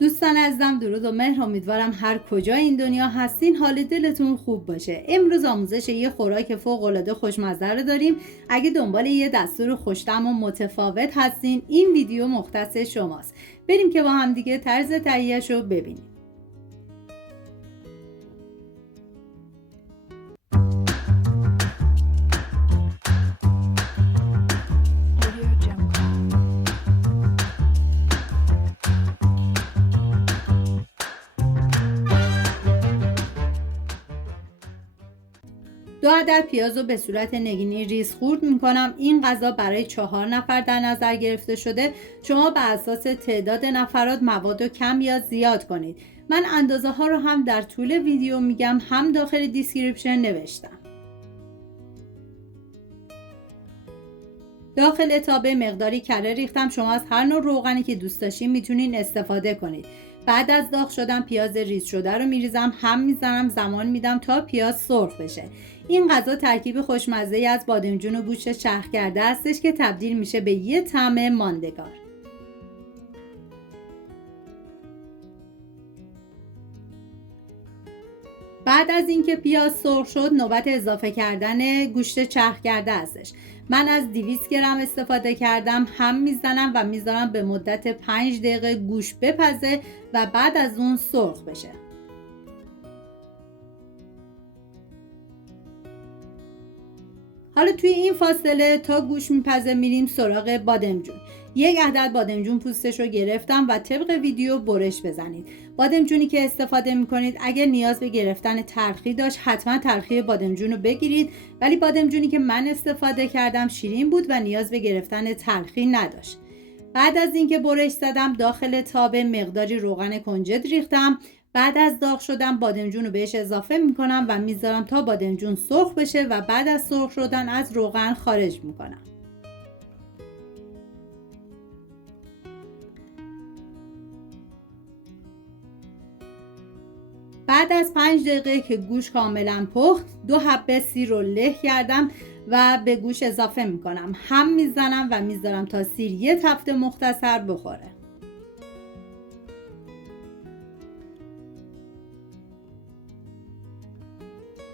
دوستان عزیزم، درود و مهر. امیدوارم هر کجا این دنیا هستین حال دلتون خوب باشه. امروز آموزش یه خوراک فوق العاده خوشمزه رو داریم. اگه دنبال یه دستور خوش‌طعم و متفاوت هستین، این ویدیو مختص شماست. بریم که با هم دیگه طرز تهیه‌اش رو ببینیم. دو عدد پیاز رو به صورت نگینی ریز خورد میکنم. این غذا برای 4 نفر در نظر گرفته شده. شما به اساس تعداد نفرات مواد رو کم یا زیاد کنید. من اندازه ها رو هم در طول ویدیو میگم، هم داخل دیسکریپشن نوشتم. داخل تابه مقداری کره ریختم. شما از هر نوع روغنی که دوست داشتین میتونین استفاده کنید. بعد از داغ شدن پیاز ریز شده رو میریزم، هم میزنم، زمان میدم تا پیاز سرخ بشه. این غذا ترکیب خوشمزه‌ای از بادمجون و گوشت چرخ کرده هستش که تبدیل میشه به یه طعم ماندگار. بعد از اینکه پیاز سرخ شد، نوبت اضافه کردن گوشت چرخ کرده هستش. من از 200 گرم استفاده کردم. هم میزنم و میذارم به مدت 5 دقیقه گوشت بپزه و بعد از اون سرخ بشه. حالا توی این فاصله تا گوشت میپزه میریم سراغ بادمجون. 1 عدد بادمجون پوستش رو گرفتم و طبق ویدیو برش بزنید. بادمجونی که استفاده میکنید اگر نیاز به گرفتن تلخی داشت حتما تلخی بادمجون رو بگیرید، ولی بادمجونی که من استفاده کردم شیرین بود و نیاز به گرفتن تلخی نداشت. بعد از اینکه برش زدم داخل تابه مقداری روغن کنجد ریختم. بعد از داغ شدن بادمجون رو بهش اضافه میکنم و میذارم تا بادمجون سرخ بشه و بعد از سرخ شدن از روغن خارج میکنم. بعد از 5 دقیقه که گوشت کاملا پخت، 2 حبه سیر رو له کردم و به گوشت اضافه میکنم. هم میزنم و میذارم تا سیر یه تفت مختصر بخوره.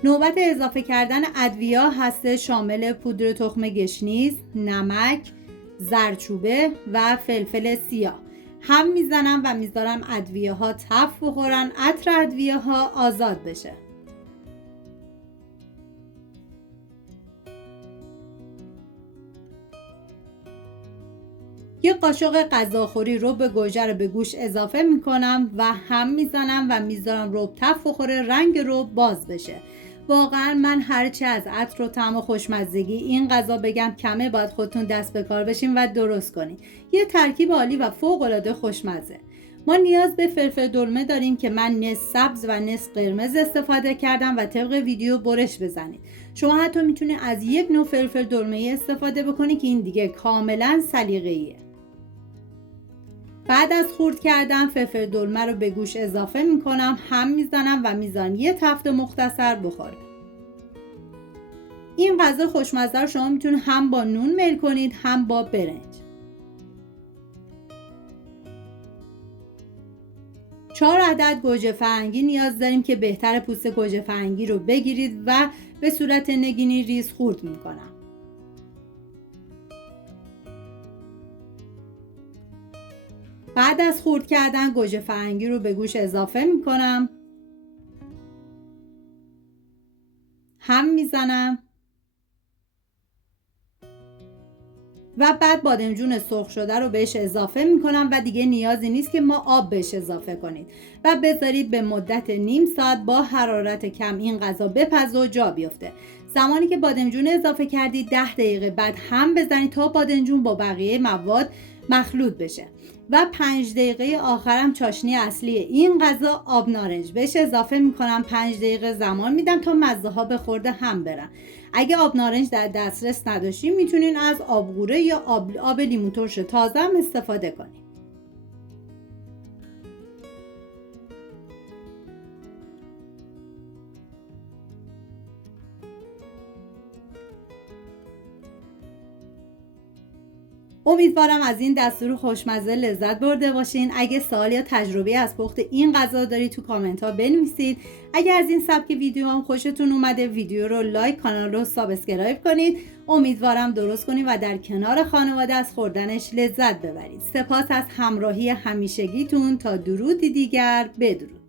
نوبت اضافه کردن ادویه هست، شامل پودر تخم گشنیز، نمک، زردچوبه و فلفل سیاه. هم میزنم و میذارم ادویه ها تف بخورن، عطر ادویه ها آزاد بشه. یه قاشق غذاخوری رب گوجه رو به گوشت اضافه میکنم و هم میزنم و میذارم رب تف بخوره، رنگ رب باز بشه. واقعا من هرچی از عطر و طعم و خوشمزگی این غذا بگم کمه، باید خودتون دست به کار بشین و درست کنین. یه ترکیب عالی و فوق العاده خوشمزه. ما نیاز به فلفل دلمه داریم که من نصف سبز و نصف قرمز استفاده کردم و طبق ویدیو برش بزنید. شما حتی میتونید از یک نوع فلفل دلمه استفاده بکنید که این دیگه کاملا سلیقه‌ایه. بعد از خورد کردن فلفل دلمه رو به گوشت اضافه میکنم، هم میزنم و میذارم یه تفت مختصر بخوره. این غذا خوشمزه رو شما میتونید هم با نون میل کنید هم با برنج. 4 عدد گوجه فرنگی نیاز داریم که بهتر پوست گوجه فرنگی رو بگیرید و به صورت نگینی ریز خورد میکنم. بعد از خورد کردن گوجه فرنگی رو به گوشت اضافه میکنم، هم میزنم و بعد بادمجون سرخ شده رو بهش اضافه میکنم و دیگه نیازی نیست که ما آب بهش اضافه کنید و بذارید به مدت نیم ساعت با حرارت کم این غذا بپزه و جا بیفته. زمانی که بادمجون اضافه کردید 10 دقیقه بعد هم بزنید تا بادمجون با بقیه مواد مخلوط بشه و 5 دقیقه آخرم چاشنی اصلی این غذا آب نارنج بهش اضافه میکنم. 5 دقیقه زمان میدم تا مزه ها به خورده هم برن. اگه آب نارنج در دسترس نداشتین میتونین از آبغوره یا آب لیمو ترش تازه هم استفاده کنین. امیدوارم از این دستور خوشمزه لذت برده باشین. اگه سوال یا تجربه از پخت این غذا دارید تو کامنت ها بنویسید. اگر از این سبک ویدیو هم خوشتون اومده ویدیو رو لایک، کانال رو سابسکرایب کنید. امیدوارم درست کنید و در کنار خانواده از خوردنش لذت ببرید. سپاس از همراهی همیشگیتون. تا درودی دیگر، بدرود.